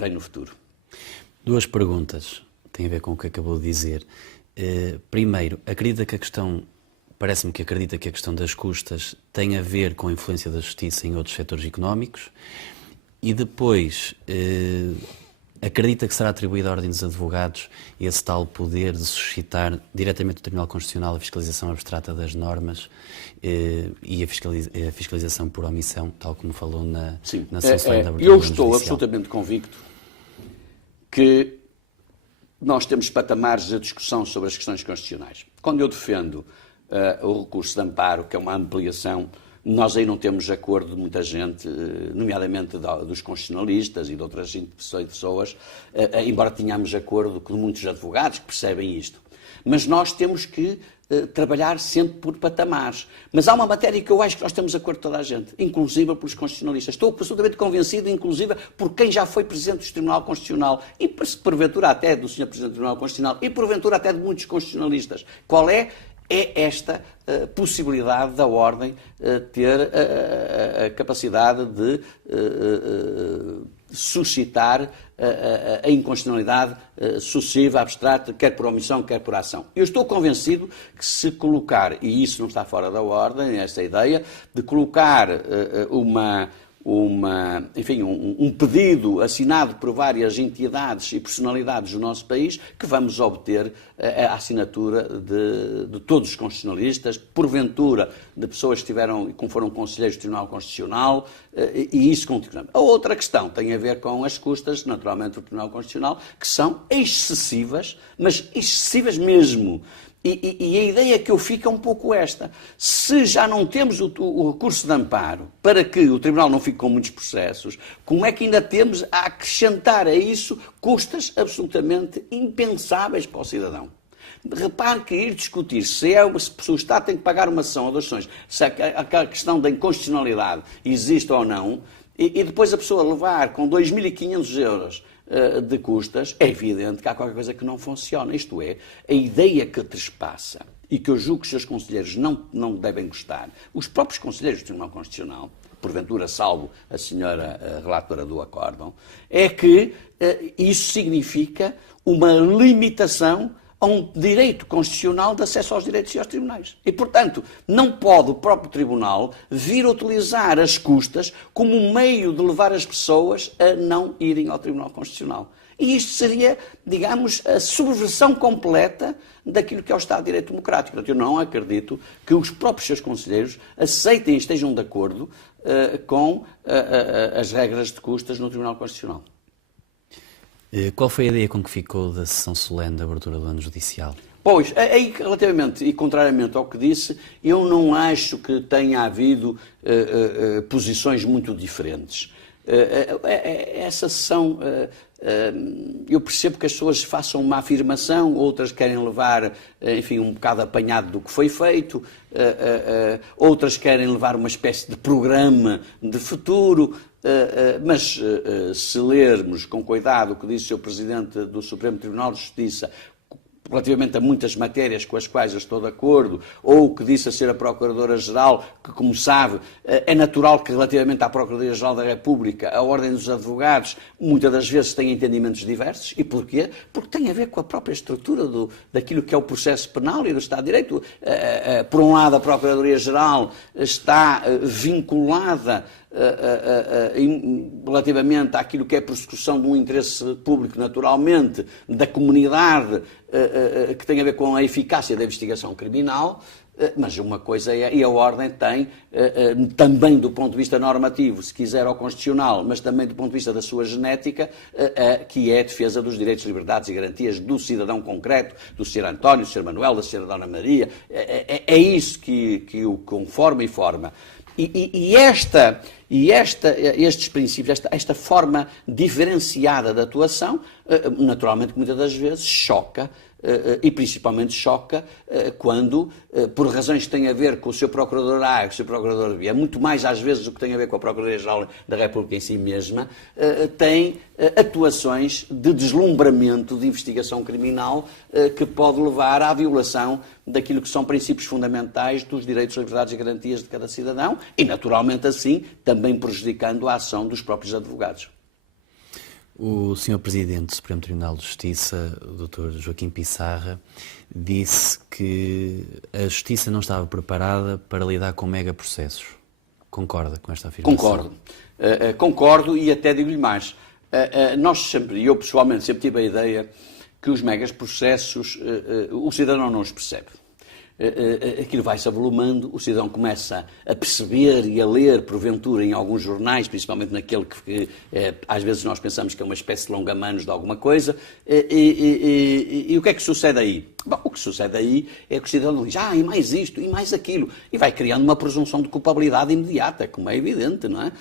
vem no futuro. Duas perguntas, têm a ver com o que acabou de dizer. Primeiro, parece-me que acredita que a questão das custas tem a ver com a influência da justiça em outros setores económicos, e depois acredita que será atribuído à Ordem dos Advogados esse tal poder de suscitar diretamente do Tribunal Constitucional a fiscalização abstrata das normas e a fiscalização por omissão, tal como falou na sessão solene da abertura. Eu estou absolutamente convicto que nós temos patamares de discussão sobre as questões constitucionais. Quando eu defendo o recurso de amparo, que é uma ampliação, nós aí não temos acordo de muita gente, nomeadamente dos constitucionalistas e de outras pessoas, embora tenhamos acordo de muitos advogados que percebem isto. Mas nós temos que trabalhar sempre por patamares. Mas há uma matéria que eu acho que nós temos acordo de toda a gente, inclusive pelos constitucionalistas. Estou absolutamente convencido, inclusive por quem já foi Presidente do Tribunal Constitucional e, porventura, até do Sr. Presidente do Tribunal Constitucional e, porventura, até de muitos constitucionalistas. Qual é? É esta possibilidade da Ordem ter a capacidade de suscitar a inconstitucionalidade sucessiva, abstrata, quer por omissão, quer por ação. Eu estou convencido que se colocar, e isso não está fora da Ordem, essa ideia, de colocar um pedido assinado por várias entidades e personalidades do nosso país, que vamos obter a assinatura de todos os constitucionalistas, porventura de pessoas que foram conselheiros do Tribunal Constitucional, e isso continuamos. A outra questão tem a ver com as custas, naturalmente, do Tribunal Constitucional, que são excessivas, mas excessivas mesmo. E a ideia que eu fico é um pouco esta. Se já não temos o recurso de amparo para que o Tribunal não fique com muitos processos, como é que ainda temos a acrescentar a isso custas absolutamente impensáveis para o cidadão? Repare que ir discutir se o Estado tem que pagar uma ação ou 2 ações, se a questão da inconstitucionalidade existe ou não, e depois a pessoa levar com 2.500 euros de custas, é evidente que há qualquer coisa que não funciona. Isto é, a ideia que trespassa, e que eu julgo que os seus conselheiros não devem gostar, os próprios conselheiros do Tribunal Constitucional, porventura salvo a senhora relatora do acórdão, é que isso significa uma limitação a um direito constitucional de acesso aos direitos e aos tribunais. E, portanto, não pode o próprio Tribunal vir a utilizar as custas como um meio de levar as pessoas a não irem ao Tribunal Constitucional. E isto seria, digamos, a subversão completa daquilo que é o Estado de Direito Democrático. Portanto, eu não acredito que os próprios seus conselheiros aceitem e estejam de acordo com as regras de custas no Tribunal Constitucional. Qual foi a ideia com que ficou da sessão solene da abertura do ano judicial? Pois, aí relativamente e contrariamente ao que disse, eu não acho que tenha havido posições muito diferentes. Essa sessão, eu percebo que as pessoas façam uma afirmação, outras querem levar, enfim, um bocado apanhado do que foi feito, outras querem levar uma espécie de programa de futuro. Mas se lermos com cuidado o que disse o Sr. Presidente do Supremo Tribunal de Justiça relativamente a muitas matérias com as quais eu estou de acordo, ou o que disse a Sra. Procuradora-Geral, que, como sabe, é natural que relativamente à Procuradoria-Geral da República, a Ordem dos Advogados, muitas das vezes tem entendimentos diversos. E porquê? Porque tem a ver com a própria estrutura daquilo que é o processo penal e do Estado de Direito. Por um lado, a Procuradoria-Geral está vinculada relativamente àquilo que é a persecução de um interesse público, naturalmente, da comunidade, que tem a ver com a eficácia da investigação criminal, mas uma coisa é, e a Ordem tem, também do ponto de vista normativo, se quiser ao constitucional, mas também do ponto de vista da sua genética, que é a defesa dos direitos, liberdades e garantias do cidadão concreto, do Sr. António, do Sr. Manuel, da Sra. Dona Maria. É isso que o conforma e forma. Estes princípios, esta forma diferenciada de atuação, naturalmente, muitas das vezes choca, e principalmente choca quando, por razões que têm a ver com o seu Procurador A e o seu Procurador B, muito mais às vezes do que tem a ver com a Procuradoria-Geral da República em si mesma, tem atuações de deslumbramento de investigação criminal que pode levar à violação daquilo que são princípios fundamentais dos direitos, liberdades e garantias de cada cidadão e, naturalmente, assim, também prejudicando a ação dos próprios advogados. O Sr. Presidente do Supremo Tribunal de Justiça, o Dr. Joaquim Pissarra, disse que a Justiça não estava preparada para lidar com megaprocessos. Concorda com esta afirmação? Concordo. Concordo e até digo-lhe mais. Nós sempre, e eu pessoalmente sempre tive a ideia que os megaprocessos, o cidadão não os percebe. Aquilo vai-se avolumando, o cidadão começa a perceber e a ler, porventura, em alguns jornais, principalmente naquele que às vezes nós pensamos que é uma espécie de longa-manos de alguma coisa, e o que é que sucede aí? Bom, o que sucede aí é que o cidadão diz, e mais isto, e mais aquilo, e vai criando uma presunção de culpabilidade imediata, como é evidente, não é?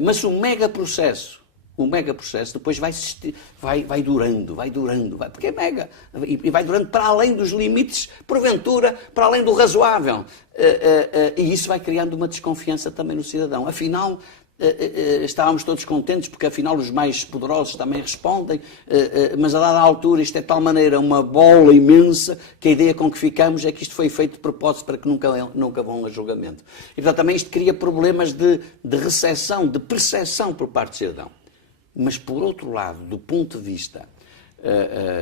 Mas o megaprocesso depois vai durando, porque é mega, e vai durando para além dos limites, porventura, para além do razoável. E isso vai criando uma desconfiança também no cidadão. Afinal, estávamos todos contentes, porque afinal os mais poderosos também respondem, mas a dada altura isto é de tal maneira uma bola imensa que a ideia com que ficamos é que isto foi feito de propósito para que nunca vão a julgamento. E portanto também isto cria problemas de recepção, de percepção por parte do cidadão. Mas, por outro lado, do ponto de vista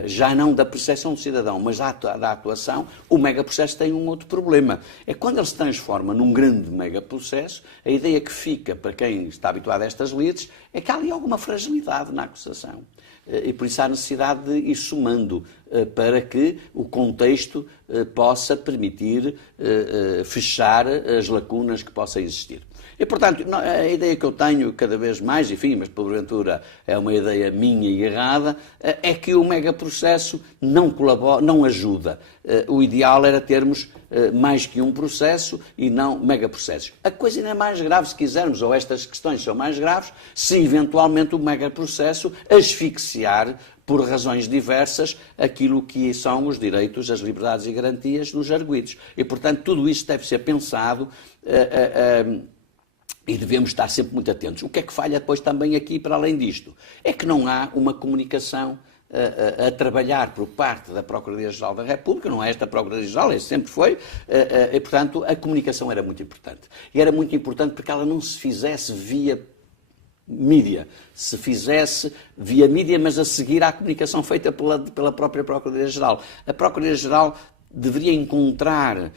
já não da percepção do cidadão, mas da atuação, o megaprocesso tem um outro problema. É quando ele se transforma num grande megaprocesso, a ideia que fica para quem está habituado a estas lides é que há ali alguma fragilidade na acusação. E por isso há necessidade de ir somando para que o contexto possa permitir fechar as lacunas que possam existir. E, portanto, a ideia que eu tenho cada vez mais, enfim, mas porventura é uma ideia minha e errada, é que o megaprocesso não colabora, não ajuda. O ideal era termos mais que um processo e não megaprocessos. A coisa ainda é mais grave, se quisermos, ou estas questões são mais graves, se eventualmente o megaprocesso asfixiar por razões diversas, aquilo que são os direitos, as liberdades e garantias dos arguidos. E, portanto, tudo isso deve ser pensado e devemos estar sempre muito atentos. O que é que falha depois também aqui, para além disto? É que não há uma comunicação a trabalhar por parte da Procuradoria-Geral da República, não é esta Procuradoria-Geral, sempre foi, e, portanto, a comunicação era muito importante. E era muito importante porque ela não se fizesse via mídia, se fizesse via mídia, mas a seguir à comunicação feita pela própria Procuradoria-Geral. A Procuradoria-Geral deveria encontrar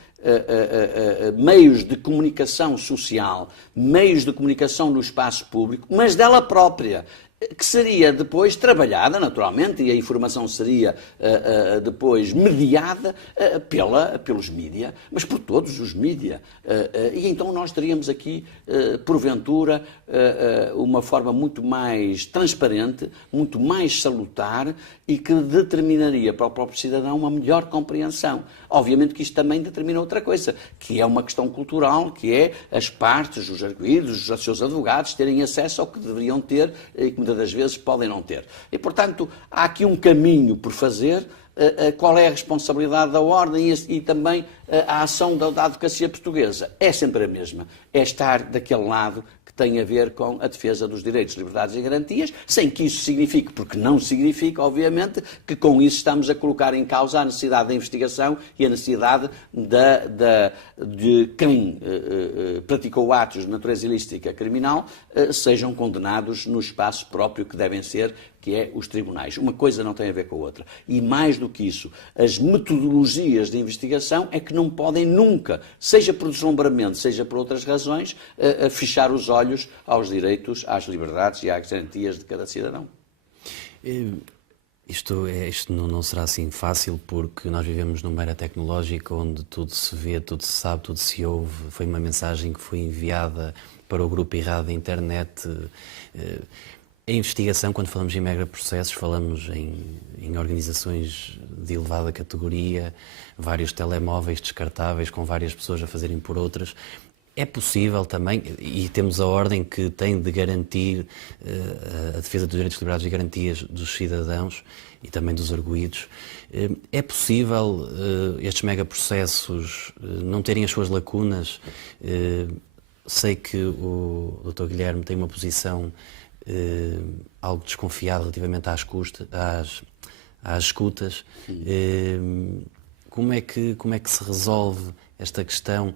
meios de comunicação social, meios de comunicação no espaço público, mas dela própria, que seria depois trabalhada, naturalmente, e a informação seria depois mediada pelos mídia, mas por todos os mídia. E então nós teríamos aqui, porventura, uma forma muito mais transparente, muito mais salutar e que determinaria para o próprio cidadão uma melhor compreensão. Obviamente que isto também determina outra coisa, que é uma questão cultural, que é as partes, os arguidos, os seus advogados terem acesso ao que deveriam ter e que muitas das vezes podem não ter. E, portanto, há aqui um caminho por fazer. Qual é a responsabilidade da Ordem e também a ação da advocacia portuguesa? É sempre a mesma. É estar daquele lado que tem a ver com a defesa dos direitos, liberdades e garantias, sem que isso signifique, porque não significa, obviamente, que com isso estamos a colocar em causa a necessidade da investigação e a necessidade de quem praticou atos de natureza ilícita criminal sejam condenados no espaço próprio que devem ser, que é os tribunais. Uma coisa não tem a ver com a outra. E mais do que isso, as metodologias de investigação é que não podem nunca, seja por deslumbramento, seja por outras razões, fechar os olhos aos direitos, às liberdades e às garantias de cada cidadão. Isto não será assim fácil, porque nós vivemos numa era tecnológica onde tudo se vê, tudo se sabe, tudo se ouve. Foi uma mensagem que foi enviada para o grupo errado da internet. A investigação, quando falamos em megaprocessos, falamos em organizações de elevada categoria, vários telemóveis descartáveis com várias pessoas a fazerem por outras. É possível também, e temos a Ordem que tem de garantir a defesa dos direitos, liberdades e garantias dos cidadãos e também dos arguidos. É possível estes megaprocessos não terem as suas lacunas? Sei que o Dr. Guilherme tem uma posição algo desconfiado relativamente às escutas. Como é que se resolve esta questão?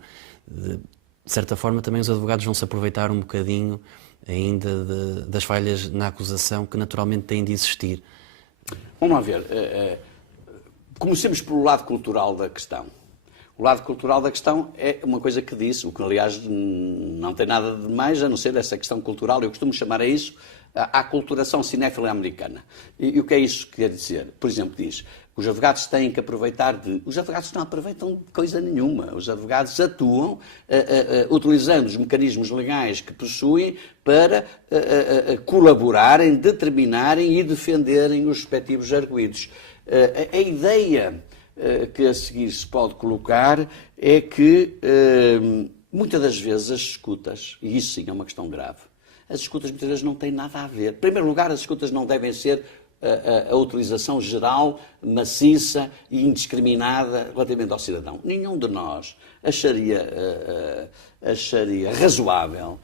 De certa forma, também os advogados vão se aproveitar um bocadinho ainda das falhas na acusação que naturalmente têm de existir. Vamos lá ver. Comecemos pelo lado cultural da questão. O lado cultural da questão é uma coisa que disse, o que aliás não tem nada de mais a não ser essa questão cultural. Eu costumo chamar a isso a aculturação cinéfila americana. E o que é isso que quer dizer? Por exemplo, diz, os advogados têm que aproveitar de... Os advogados não aproveitam de coisa nenhuma. Os advogados atuam utilizando os mecanismos legais que possuem para colaborarem, determinarem e defenderem os respectivos arguidos. A ideia que a seguir se pode colocar é que muitas das vezes as escutas, e isso sim é uma questão grave, as escutas muitas vezes não têm nada a ver. Em primeiro lugar, as escutas não devem ser a utilização geral, maciça e indiscriminada relativamente ao cidadão. Nenhum de nós acharia razoável,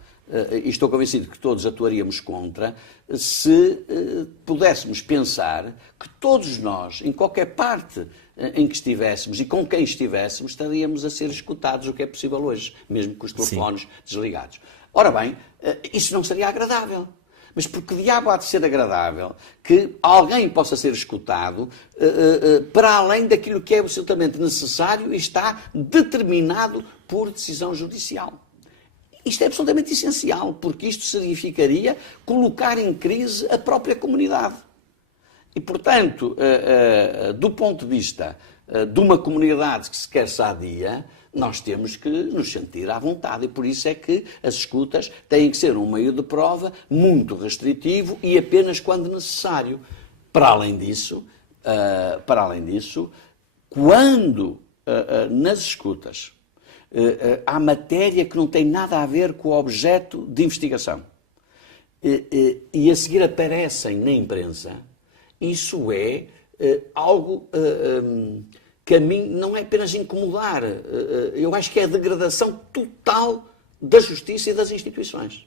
e estou convencido que todos atuaríamos contra, se pudéssemos pensar que todos nós, em qualquer parte em que estivéssemos e com quem estivéssemos, estaríamos a ser escutados, o que é possível hoje, mesmo com os telefones desligados. Ora bem, isso não seria agradável. Mas por que diabo há de ser agradável que alguém possa ser escutado para além daquilo que é absolutamente necessário e está determinado por decisão judicial? Isto é absolutamente essencial, porque isto significaria colocar em crise a própria comunidade. E, portanto, do ponto de vista de uma comunidade que se quer sadia, nós temos que nos sentir à vontade. E por isso é que as escutas têm que ser um meio de prova muito restritivo e apenas quando necessário. Para além disso, quando nas escutas há matéria que não tem nada a ver com o objeto de investigação e a seguir aparecem na imprensa, isso é algo que a mim não é apenas incomodar, eu acho que é a degradação total da justiça e das instituições.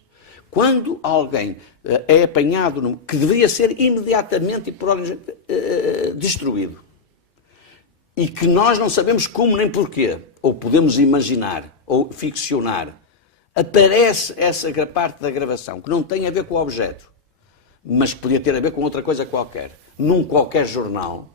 Quando alguém é apanhado, que deveria ser imediatamente e por ordem destruído, e que nós não sabemos como nem porquê, ou podemos imaginar, ou ficcionar, aparece essa parte da gravação, que não tem a ver com o objeto, mas que podia ter a ver com outra coisa qualquer, num qualquer jornal,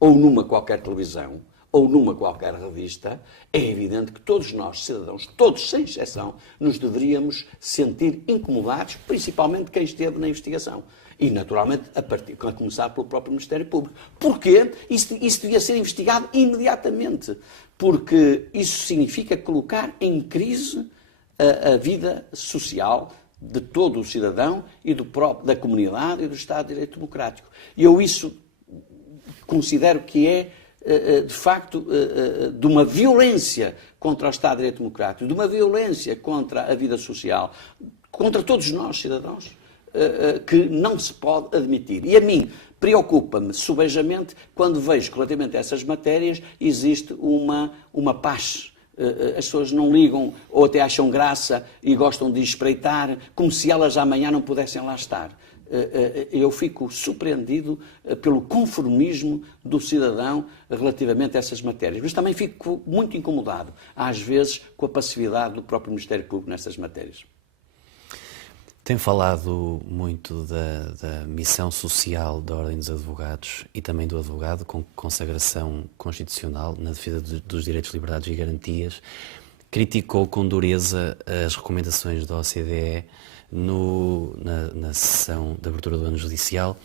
ou numa qualquer televisão, ou numa qualquer revista, é evidente que todos nós, cidadãos, todos sem exceção, nos deveríamos sentir incomodados, principalmente quem esteve na investigação. E, naturalmente, a começar pelo próprio Ministério Público. Porquê? Isso devia ser investigado imediatamente, porque isso significa colocar em crise a vida social de todo o cidadão e da comunidade e do Estado de Direito Democrático. E eu isso considero que é, de facto, de uma violência contra o Estado de Direito Democrático, de uma violência contra a vida social, contra todos nós, cidadãos, que não se pode admitir. E a mim preocupa-me subejamente quando vejo que relativamente a essas matérias existe uma paz. As pessoas não ligam ou até acham graça e gostam de espreitar como se elas amanhã não pudessem lá estar. Eu fico surpreendido pelo conformismo do cidadão relativamente a essas matérias. Mas também fico muito incomodado, às vezes, com a passividade do próprio Ministério Público nessas matérias. Tem falado muito da missão social da Ordem dos Advogados e também do advogado com consagração constitucional na defesa dos direitos, liberdades e garantias. Criticou com dureza as recomendações da OCDE na sessão de abertura do ano judicial.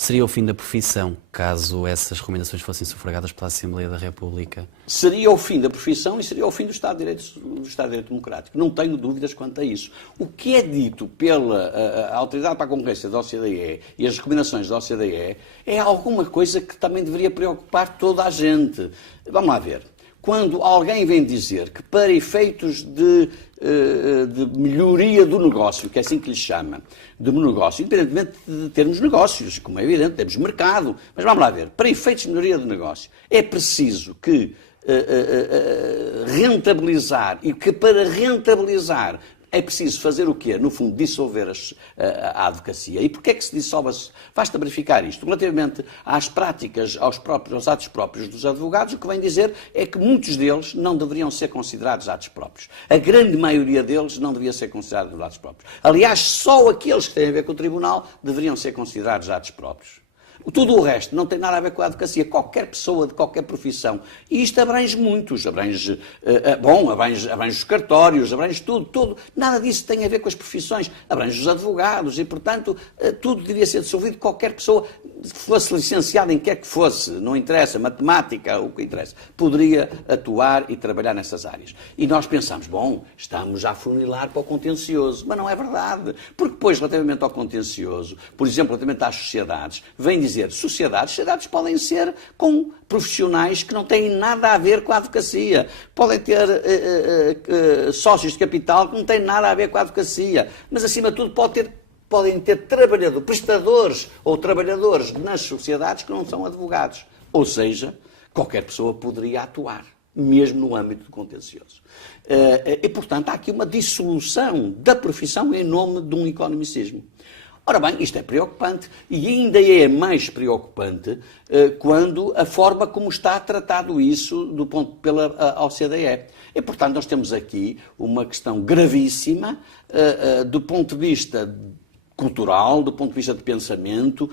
Seria o fim da profissão, caso essas recomendações fossem sufragadas pela Assembleia da República? Seria o fim da profissão e seria o fim do Estado de Direito Democrático. Não tenho dúvidas quanto a isso. O que é dito pela Autoridade para a Concorrência da OCDE e as recomendações da OCDE é alguma coisa que também deveria preocupar toda a gente. Vamos lá ver. Quando alguém vem dizer que para efeitos de melhoria do negócio, que é assim que lhe chama, de negócio, independentemente de termos negócios, como é evidente, temos mercado, mas vamos lá ver, para efeitos de melhoria do negócio, é preciso que rentabilizar, e que para rentabilizar é preciso fazer o quê? No fundo, dissolver a advocacia. E porquê é que se dissolve? Basta verificar isto. Relativamente às práticas, aos atos próprios dos advogados, o que vem dizer é que muitos deles não deveriam ser considerados atos próprios. A grande maioria deles não devia ser considerados atos próprios. Aliás, só aqueles que têm a ver com o tribunal deveriam ser considerados atos próprios. Tudo o resto não tem nada a ver com a advocacia. Qualquer pessoa de qualquer profissão. E isto abrange muitos. Abrange os cartórios, abrange tudo. Nada disso tem a ver com as profissões. Abrange os advogados e, portanto, tudo devia ser dissolvido. Qualquer pessoa, fosse licenciada em que é que fosse, não interessa, matemática, o que interessa, poderia atuar e trabalhar nessas áreas. E nós pensamos, estamos a afunilar para o contencioso. Mas não é verdade. Porque depois, relativamente ao contencioso, por exemplo, relativamente às sociedades, vem dizer sociedades podem ser com profissionais que não têm nada a ver com a advocacia. Podem ter sócios de capital que não têm nada a ver com a advocacia. Mas, acima de tudo, podem ter prestadores ou trabalhadores nas sociedades que não são advogados. Ou seja, qualquer pessoa poderia atuar, mesmo no âmbito do contencioso. E, portanto, há aqui uma dissolução da profissão em nome de um economicismo. Ora bem, isto é preocupante e ainda é mais preocupante quando a forma como está tratado isso pela OCDE. E, portanto, nós temos aqui uma questão gravíssima do ponto de vista cultural, do ponto de vista de pensamento,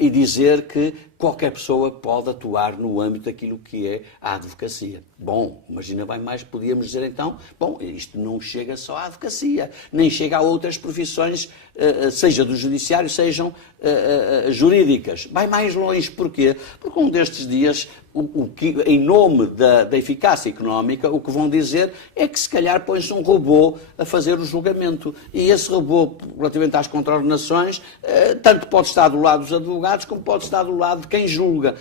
e dizer que qualquer pessoa pode atuar no âmbito daquilo que é a advocacia. Imagina bem mais, podíamos dizer então, isto não chega só à advocacia, nem chega a outras profissões, seja do judiciário, sejam jurídicas. Vai mais longe, porquê? Porque um destes dias, em nome da eficácia económica, o que vão dizer é que se calhar põe-se um robô a fazer o julgamento. E esse robô, relativamente às contraordenações, tanto pode estar do lado dos advogados como pode estar do lado de quem julga.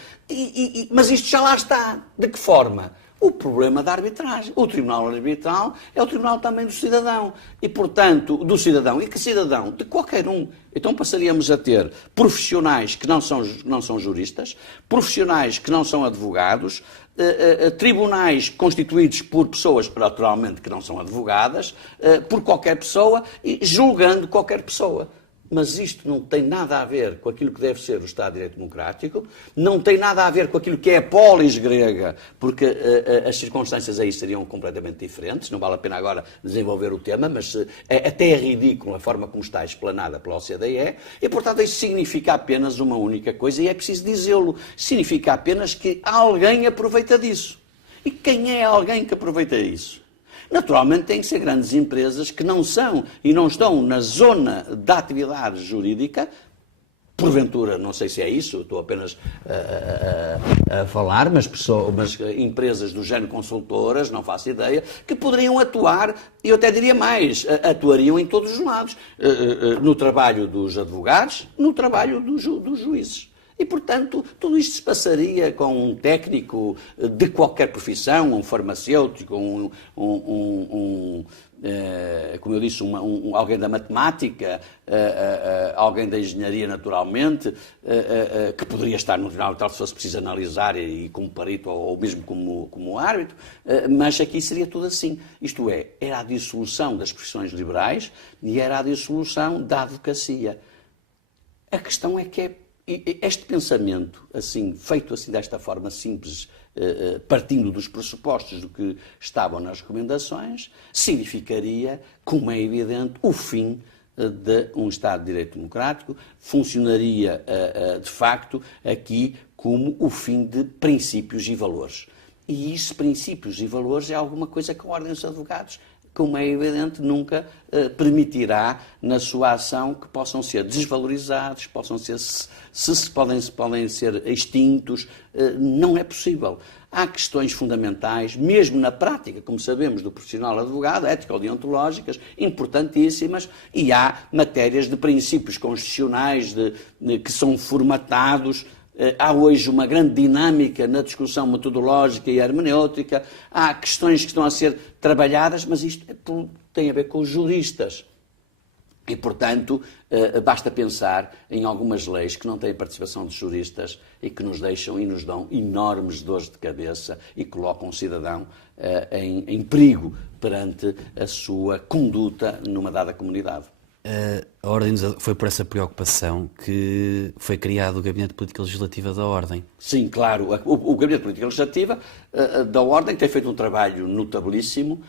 Mas isto já lá está. De que forma? O problema da arbitragem. O Tribunal Arbitral é o Tribunal também do cidadão. E, portanto, do cidadão. E que cidadão? De qualquer um. Então passaríamos a ter profissionais que não são juristas, profissionais que não são advogados, tribunais constituídos por pessoas, naturalmente, que não são advogadas, por qualquer pessoa, e julgando qualquer pessoa. Mas isto não tem nada a ver com aquilo que deve ser o Estado de Direito Democrático, não tem nada a ver com aquilo que é a polis grega, porque as circunstâncias aí seriam completamente diferentes, não vale a pena agora desenvolver o tema, mas até é ridículo a forma como está explanada pela OCDE, e portanto isso significa apenas uma única coisa, e é preciso dizê-lo, significa apenas que alguém aproveita disso. E quem é alguém que aproveita isso? Naturalmente, têm que ser grandes empresas que não são e não estão na zona da atividade jurídica. Porventura, não sei se é isso, estou apenas a falar, mas empresas do género consultoras, não faço ideia, que poderiam atuar, e eu até diria mais, atuariam em todos os lados, no trabalho dos advogados, no trabalho dos juízes. E, portanto, tudo isto se passaria com um técnico de qualquer profissão, um farmacêutico, como eu disse, alguém da matemática, alguém da engenharia, naturalmente, que poderia estar no tribunal tal se fosse preciso analisar e como perito ou mesmo como árbitro, mas aqui seria tudo assim. Isto é, era a dissolução das profissões liberais e era a dissolução da advocacia. A questão é que este pensamento, assim, feito assim desta forma simples, partindo dos pressupostos do que estavam nas recomendações, significaria, como é evidente, o fim de um Estado de Direito Democrático, funcionaria, de facto, aqui como o fim de princípios e valores. E esses princípios e valores é alguma coisa que a Ordem dos Advogados, como é evidente, nunca permitirá na sua ação que possam ser desvalorizados, podem ser extintos. Não é possível. Há questões fundamentais, mesmo na prática, como sabemos, do profissional advogado, ético-deontológicas, importantíssimas, e há matérias de princípios constitucionais que são formatados. Há hoje uma grande dinâmica na discussão metodológica e hermenêutica, há questões que estão a ser trabalhadas, mas isto tem a ver com os juristas. E, portanto, basta pensar em algumas leis que não têm participação de juristas e que nos deixam e nos dão enormes dores de cabeça e colocam o cidadão em perigo perante a sua conduta numa dada comunidade. A Ordem foi por essa preocupação que foi criado o Gabinete de Política Legislativa da Ordem. Sim, claro. O Gabinete de Política Legislativa da Ordem tem feito um trabalho notabilíssimo.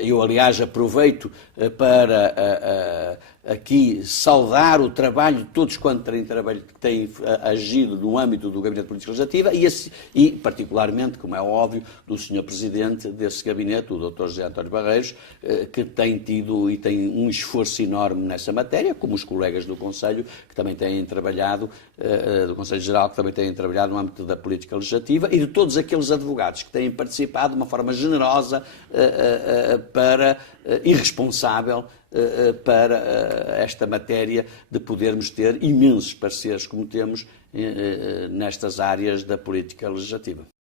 Eu, aliás, aproveito para aqui saudar o trabalho de todos quantos têm agido no âmbito do Gabinete de Política Legislativa e, particularmente, como é óbvio, do Sr. Presidente desse Gabinete, o Dr. José António Barreiros, que tem tido e tem um esforço enorme nessa matéria, como os colegas do Conselho, que também têm trabalhado, do Conselho Geral, que também têm trabalhado no âmbito da política legislativa, e de todos aqueles advogados que têm participado de uma forma generosa e responsável para esta matéria de podermos ter imensos parceiros como temos nestas áreas da política legislativa.